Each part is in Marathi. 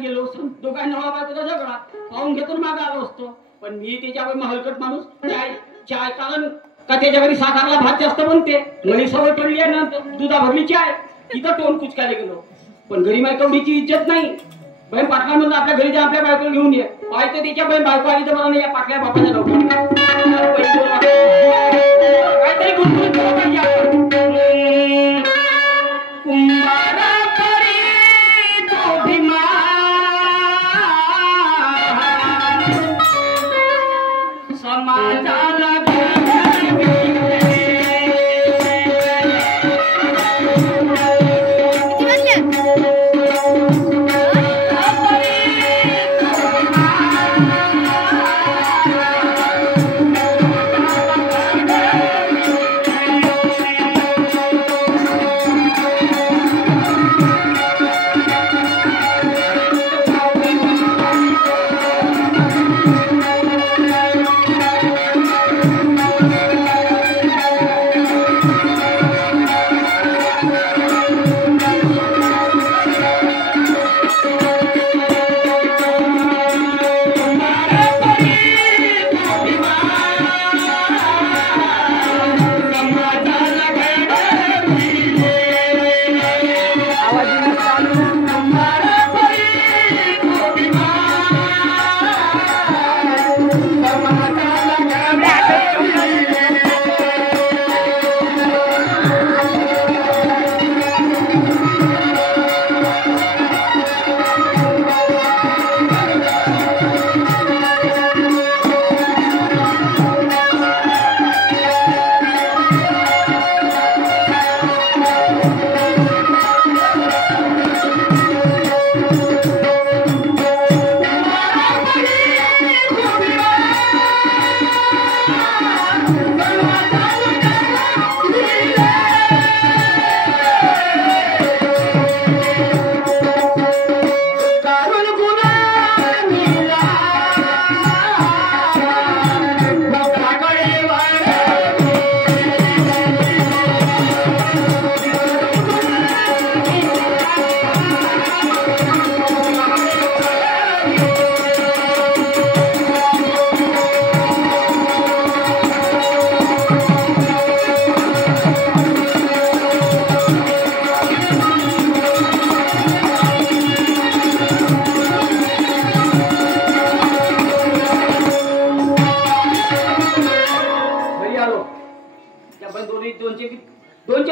गेलो दोघांना नवरा बायकोचा झगडा पाहून घेतो मागे आलो असतो पण मी त्याच्यावर हलकट माणूस चाय कारण का त्याच्या घरी साखरला भात जास्त बनते घरी सवय पडली आहे ना दुधा भरली चाय तिथं टोन कुचकायला गेलो पण घरी माझ्या कवडीची इज्जत नाही बहीण पाटला म्हणून आपल्या घरी जा आपल्या बायकोला घेऊन ये पाहिजे त्याच्या बहीण बायको आली तर मला या पाटल्या बापाच्या नव्हतं काहीतरी गुंतवणूक केलं पाहिजे आपण कुंभारा परी तो भीमा समाजाला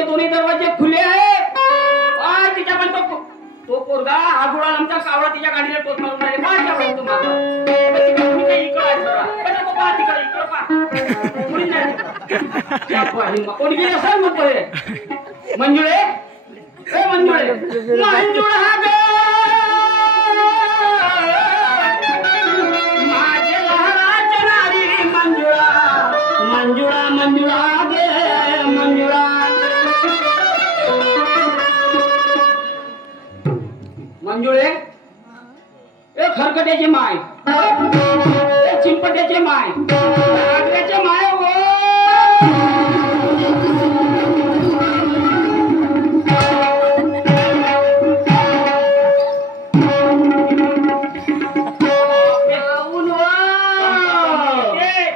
दोन्ही दरवाजे खुले आहेत तिच्या पण तो पोरगा हा गुळा आमचा कावळा तिच्या गाडीला टोच मारून राहिले काय म्हणतो माझा कोणी गेले असेल मग मंजुळे मंजुळे मंजुळा हा माझे लहराच्या नारी मंजुळा मंजुळा मंजुळा गे मंजुळा मंजुळे ए खरकट्याची माय ए चिंपट्याची माय आगऱ्याचे माय हो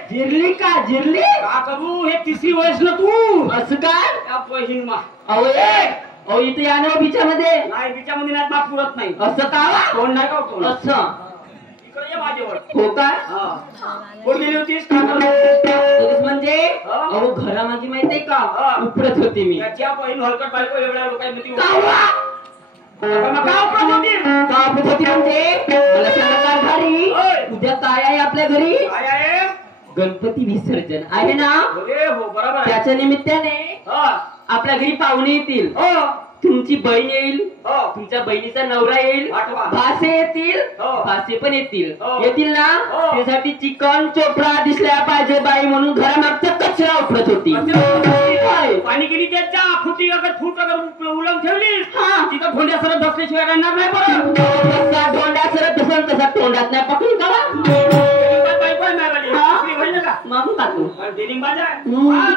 जिरली का जिरली का करू हे तिसरी वयस ना तू असं काय बहीण मा अहो इथे या ना बिचामध्ये नाही बिचामध्ये नाही माप पुरत नाही असं का कोण नाही का कोण असं इकडे ये माझ्यावर हो काय कोण गेली होतीस म्हणजे अहो घरामध्ये माहितीये का उपरत होती मी त्याच्या बहीण हलकट बायको एवढ्या लोकांमध्ये म्हणजे मला सांगा घरी उद्या काय आहे आपल्या घरी काय आहे गणपती विसर्जन आहे ना हो बरोबर त्याच्या निमित्ताने आपल्या घरी पाहुणे येतील तुमची बहीण येईल तुमच्या बहिणीचा नवरा येईल भासे येतील भासे पण येतील ना त्यासाठी चिकन चोपडा दिसल्या पाहिजे बाई म्हणून घरामागचा कचरा उपडत होती पाणी गेली त्याच्या फुटी अगर फूट अगर उलम ठेवली तिथं ढोंड्या सरत बसल्याशिवाय राहणार नाही बरं ढोंड्या सरत बसून तसा तोंडात नाही पकडून काढा मागून टाकतो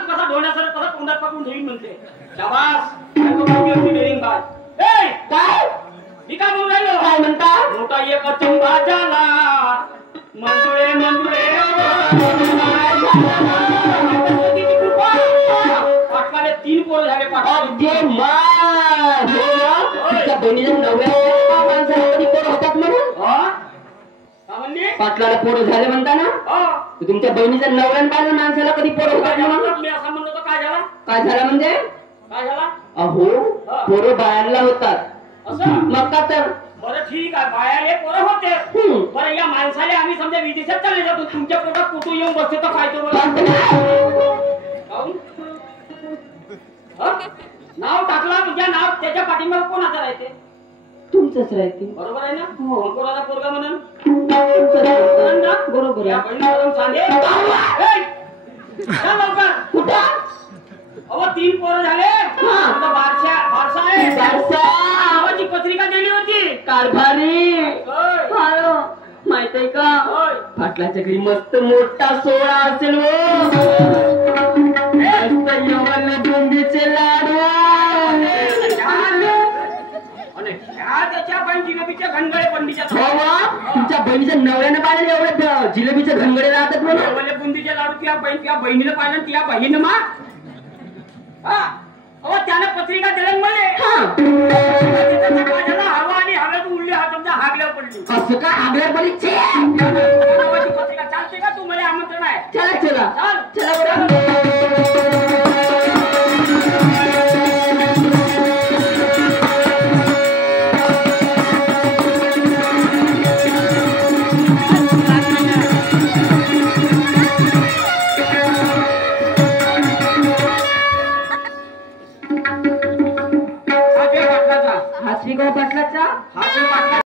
कसा ढोंड्या सरत कसा तोंडात पकडून ठेवीन म्हणते शाबास काय मी काय म्हणून राहिलो? काय म्हणता? मोठा एक चंबा झाला मंजुळे मंजुळे पाटलाने 3 पोरं झाले पाटलाने. तुमच्या बहिणीच्या नवऱ्या माणसाला कधी पोरं होतात म्हणून काय म्हणली? पाटलाला पोरं झाले म्हणता ना? तुमच्या बहिणीच्या नवऱ्या माणसाला कधी पोरं होतात म्हणून? मी असं म्हणतो काय झाला? काय झालं म्हणजे? काय झाला? अहो पोरं बायांना होतात. असं मग का तर बरं ठीक आहे, बायाले पोरं होते. बरं या माणसाले आम्ही समजा विदेशात चालले जातो, तुमच्या पोटात कुठून येऊन बसते तर काय तो नाव टाकला तुझ्या नाव त्याच्या पाठीमागे कोणाचं राहते? तुमचंच राहते. बरोबर आहे ना? कोणाचा पोरगा म्हणून बरोबर या आहे. बहिणीवरून सांगे लवकर कुठं? अहो 3 पोरं झाले. बारसा आहे नावाची पत्रिका दिली होती. कारभारी माहित आहे का? पाटलाच्या घरी मस्त मोठा सोहळा असेल बुंदीचे लाडू त्याच्या पण जिलेबीच्या घनगडे पंडीच्या तुमच्या बहिणीच्या नवऱ्यानं पाहिजे एवढे जिलेबीचे घनगडे राहतात म्हणून. बुंदीचे लाडू त्या बहिणीला पाहिजे त्या बहिणीनं मा अहो त्याने पत्रिका दिलं मला हवा आणि हव्यात उडली हा तुमच्या हागल्यावर पडली. असं का? हागल्यावर पडली पत्रिका चालते का? तू मला आमंत्रण आहे. चला चला चल चला